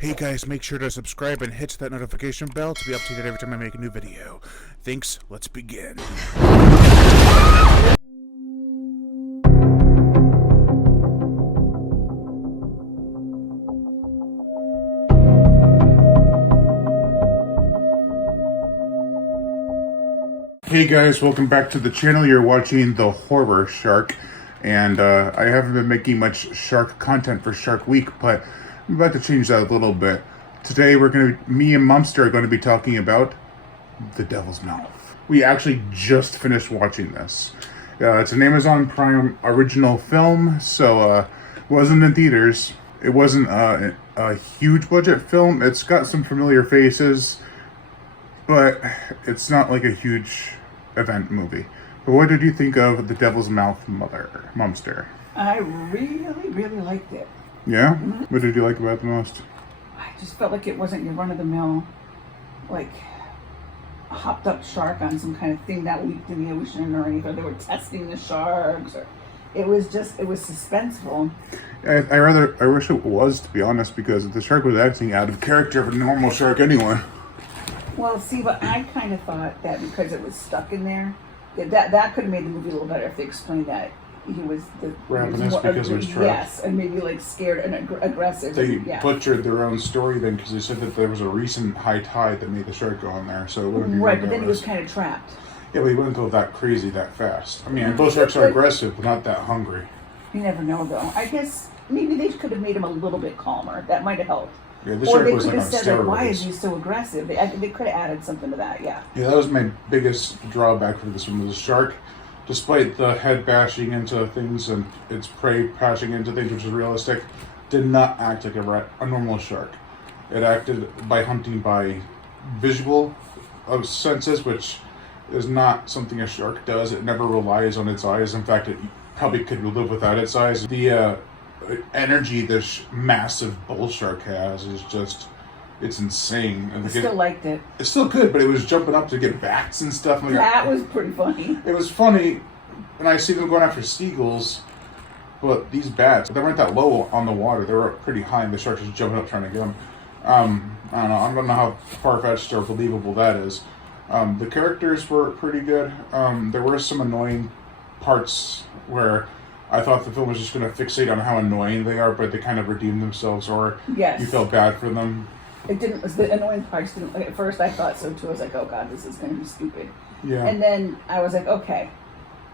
Hey guys, make sure to subscribe and hit that notification bell to be updated every time I make a new video. Thanks, let's begin. Hey guys, welcome back to the channel. You're watching The Horror Shark, and I haven't been making much shark content for Shark Week, but I'm about to change that a little bit. Today me and Mumster are going to be talking about The Devil's Mouth. We actually just finished watching this. It's an Amazon Prime original film, so wasn't in theaters. It wasn't a huge budget film. It's got some familiar faces, but it's not like a huge event movie. But what did you think of The Devil's Mouth, Mumster? I really liked it. Yeah? Mm-hmm. What did you like about it the most? I just felt like it wasn't your run-of-the-mill, like, hopped up shark on some kind of thing that leaked in the ocean or anything. They were testing the sharks. Or it was suspenseful. I wish it was, to be honest, because the shark was acting out of character of a normal shark anyway. Well, see, but I kind of thought that because it was stuck in there, that could have made the movie a little better if they explained that he was ravenous because he was trapped. Yes, and maybe like scared and aggressive. They butchered their own story then because they said that there was a recent high tide that made the shark go in there, so it wouldn't be right. But then he was kind of trapped. Yeah, but he wouldn't go that crazy that fast. I mean, both sharks are aggressive, but not that hungry. You never know, though. I guess maybe they could have made him a little bit calmer. That might have helped. Yeah, this shark was like on steroids. Or they could have said, why is he so aggressive? They could have added something to that, yeah. Yeah, that was my biggest drawback for this one. Was the shark, despite the head bashing into things and its prey bashing into things, which is realistic, did not act like a normal shark. It acted by hunting by visual senses, which is not something a shark does. It never relies on its eyes. In fact, it probably could live without its eyes. The energy this massive bull shark has is just, it's insane. And I still liked it. It's still good, but it was jumping up to get bats and stuff. That was pretty funny. It was funny, and I see them going after seagulls, but these bats, they weren't that low on the water. They were pretty high, and the shark was jumping up trying to get them. I don't know how far-fetched or believable that is. The characters were pretty good. There were some annoying parts where I thought the film was just going to fixate on how annoying they are, but they kind of redeemed themselves, or you felt bad for them. It didn't. The annoying parts didn't. At first, I thought so too. I was like, "Oh God, this is going to be stupid." Yeah. And then I was like, "Okay,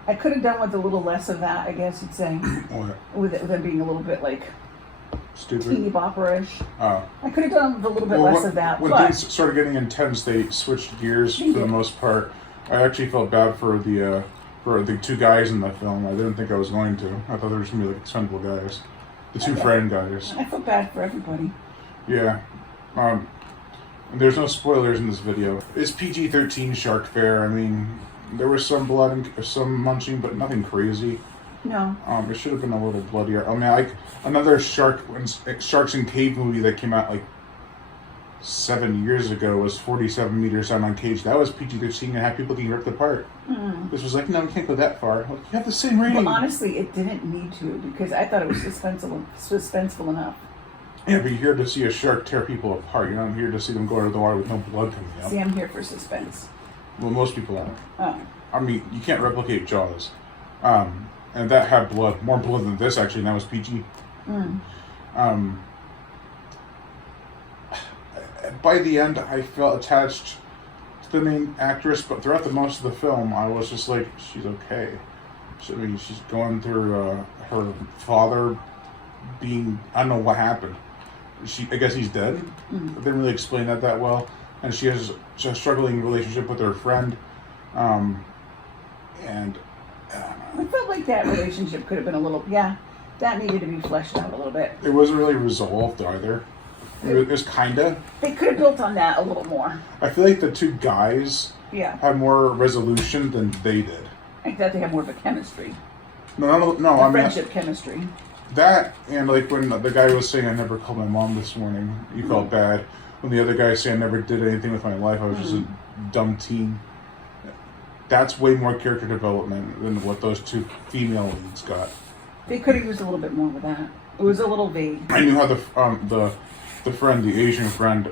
I could have done with a little less of that, I guess you'd say." What? With them being a little bit like stupid, teeny bopperish. Oh. I could have done with a little bit less of that. When things started getting intense, they switched gears for the most part. I actually felt bad for the two guys in the film. I didn't think I was going to. I thought they were just going to be like expendable guys. The two friend guys. I felt bad for everybody. Yeah. There's no spoilers in this video. It's PG-13 shark fare. I mean, there was some blood and some munching, but nothing crazy. No. It should have been a little bloodier. I mean, like another Sharks in Cave movie that came out like 7 years ago was 47 meters down on cage. That was PG-13 and had people getting ripped apart. This was like, no, you can't go that far. Like, you have the same rating. Well, honestly, it didn't need to, because I thought it was suspenseful enough. Yeah, but you're here to see a shark tear people apart. You're not here to see them go into the water with no blood coming out. See, I'm here for suspense. Well, most people aren't. Oh. I mean, you can't replicate Jaws. And that had blood. More blood than this, actually, and that was PG. By the end, I felt attached to the main actress, but throughout the most of the film, I was just like, she's okay. I mean, she's going through her father being, I don't know what happened. I guess he's dead. They didn't really explain that well. And she has a struggling relationship with her friend. And I felt like that relationship could have been a little, that needed to be fleshed out a little bit. It wasn't really resolved either. It was kinda. They could have built on that a little more. I feel like the two guys had more resolution than they did. I thought they had more of a chemistry. No. Friendship chemistry. That, and like when the guy was saying, I never called my mom this morning, you felt bad. When the other guy saying, I never did anything with my life, I was just a dumb teen. That's way more character development than what those two female leads got. They could have used a little bit more with that. It was a little vague. I knew how the the friend, the Asian friend,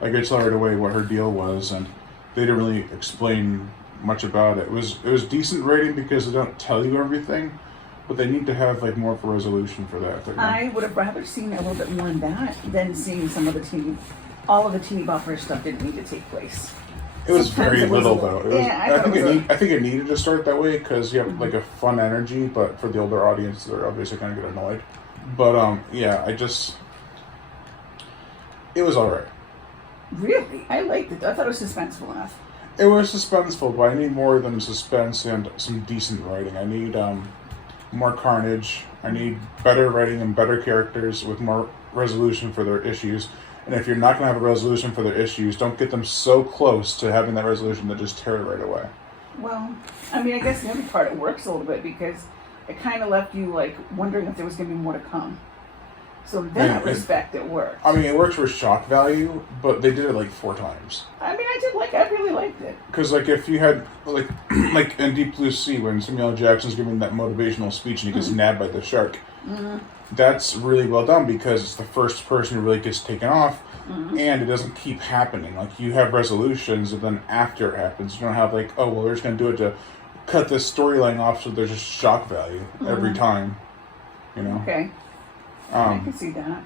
like I saw right away what her deal was, and they didn't really explain much about it. It was decent writing because they don't tell you everything, but they need to have like more of a resolution for that. I would have rather seen a little bit more in that than seeing some of all of the teeny bopper stuff didn't need to take place. It was Sometimes very it was little a little- though. It was, yeah, I think it needed to start that way because you have like a fun energy, but for the older audience, they're obviously going to get annoyed. But yeah, it was all right. Really, I liked it. I thought it was suspenseful enough. It was suspenseful, but I need more than suspense and some decent writing. I need more carnage. I need better writing and better characters with more resolution for their issues. And if you're not going to have a resolution for their issues, don't get them so close to having that resolution to just tear it right away. Well, I mean, I guess the other part, it works a little bit because it kind of left you like wondering if there was going to be more to come. So in that respect, it worked. I mean, it works for shock value, but they did it like 4 times. I mean, I really liked it. Because like if you had like like in Deep Blue Sea when Samuel L. Jackson's giving that motivational speech and he gets nabbed by the shark, that's really well done because it's the first person who really gets taken off, and it doesn't keep happening. Like you have resolutions, and then after it happens, you don't have like, oh well, they're just gonna do it to cut this storyline off, so there's just shock value every time. You know. Okay. I can see that.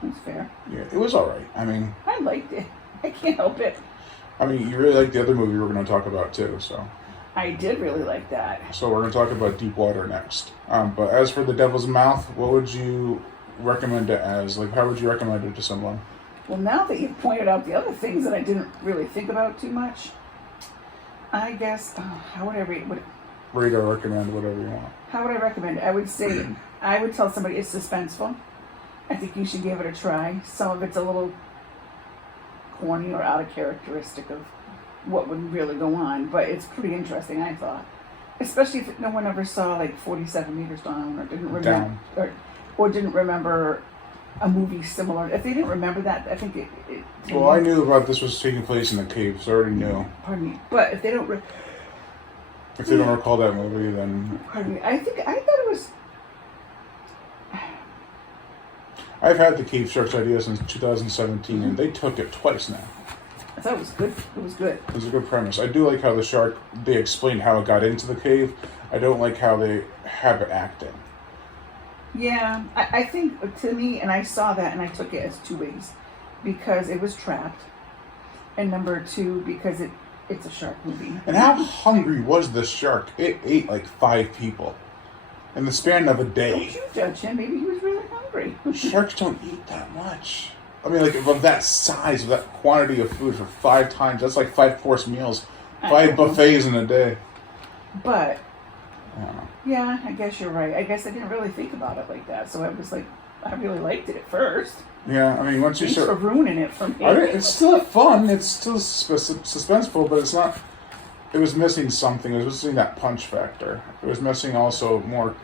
That's fair. Yeah, it was all right. I mean, I liked it. I can't help it. I mean, you really like the other movie we're going to talk about too, so. I did really like that. So we're going to talk about Deep Water next. But as for The Devil's Mouth, what would you recommend it as? Like, how would you recommend it to someone? Well, now that you've pointed out the other things that I didn't really think about too much, I guess, how would I rate it? Rate or recommend, whatever you want. How would I recommend it? I would say, I would tell somebody it's suspenseful. I think you should give it a try. Some of it's a little corny or out of characteristic of what would really go on, but it's pretty interesting, I thought. Especially if no one ever saw like 47 meters down or didn't remember or didn't remember a movie similar. If they didn't remember that, I think it well, I knew about this was taking place in the cave, so I already knew. Pardon me. But if they don't if they don't recall that movie, then pardon me. I thought it was. I've had the Cave Sharks idea since 2017, and they took it twice now. I thought it was good. It was good. It was a good premise. I do like how the shark, they explained how it got into the cave. I don't like how they have it acting. Yeah, I think to me, and I saw that and I took it as 2 ways. Because it was trapped, and number 2, because it's a shark movie. And how hungry was this shark? It ate like 5 people in the span of a day. Don't you judge him. Maybe he was really hungry. Sharks don't eat that much. I mean, like, of that size, of that quantity of food for 5 times, that's like 5-course meals. 5 buffets in a day. But, yeah, I guess you're right. I guess I didn't really think about it like that. So I was like, I really liked it at first. Yeah, I mean, once you start... Thanks for ruining it for me. It's still fun. It's still suspenseful, but it's not... It was missing something. It was missing that punch factor. It was missing also more...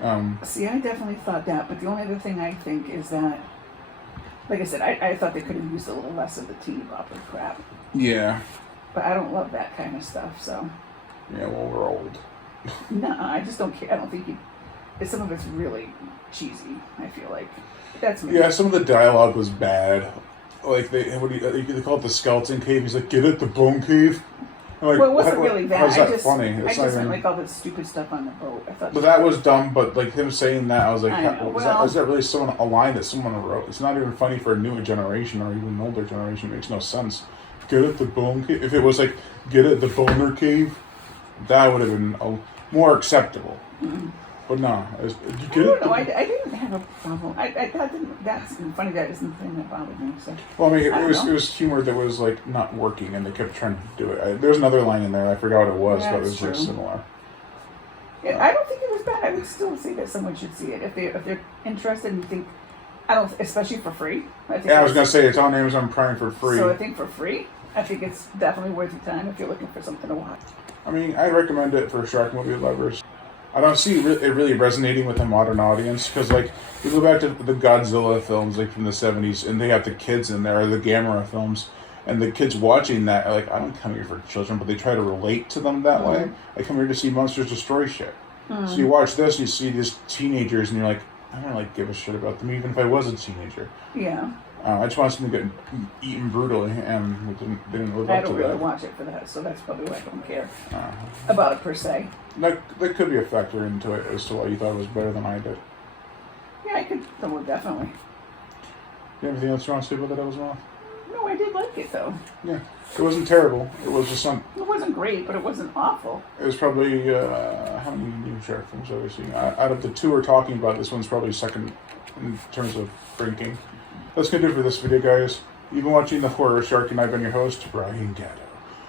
See, I definitely thought that, but the only other thing I think is that, like I said, I thought they could have used a little less of the teeny bopper crap. Yeah. But I don't love that kind of stuff, so... Yeah, well, we're old. No, I just don't care. I don't think some of it's really cheesy, I feel like. That's me. Yeah, some of the dialogue was bad. Like, they call it the skeleton cave. He's like, get it, the bone cave? Like, well, it wasn't really that. How's that funny? I just meant like all the stupid stuff on the boat. I thought. But that was dumb. But like him saying that, I was like, is that really a line that someone wrote? It's not even funny for a newer generation or even an older generation. It makes no sense. Get it, the bone cave. If it was like, get it, the boner cave, that would have been more acceptable. Mm-hmm. But no, I don't know. I didn't have a problem. That's funny. That isn't the thing that bothered me. So. Well, I mean, it was humor that was like not working, and they kept trying to do it. There was another line in there. I forgot what it was, but it was very similar. Yeah, I don't think it was bad. I would still say that someone should see it if they're interested and think. I don't, especially for free. I was gonna say it's on Amazon Prime for free. So I think for free, I think it's definitely worth your time if you're looking for something to watch. I mean, I recommend it for shark movie lovers. I don't see it really resonating with a modern audience because, like, we go back to the Godzilla films, like, from the 70s, and they have the kids in there, or the Gamera films, and the kids watching that are like, I don't come here for children, but they try to relate to them that way. I come here to see monsters destroy shit. So you watch this, and you see these teenagers, and you're like, I don't, like, give a shit about them, even if I was a teenager. Yeah. I just wanted something to get eaten brutally, and it didn't live I up to don't really that. watch it for that, so that's probably why I don't care about it per se. That could be a factor into it as to why you thought it was better than I did. Yeah, I could. Oh, definitely. You have anything else you want to say about that as well? No, I did like it though. Yeah, it wasn't terrible. It was just some. It wasn't great, but it wasn't awful. It was probably how many new shark films have we seen? Out of the two we're talking about, this one's probably second in terms of ranking. That's gonna do it for this video, guys. You've been watching The Horror Shark, and I've been your host, Brian Gatto.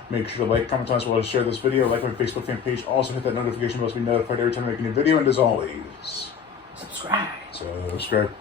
Make sure to like, comment on as well as share this video, like my Facebook fan page. Also hit that notification bell to be notified every time I make a new video, and as always, Subscribe. subscribe.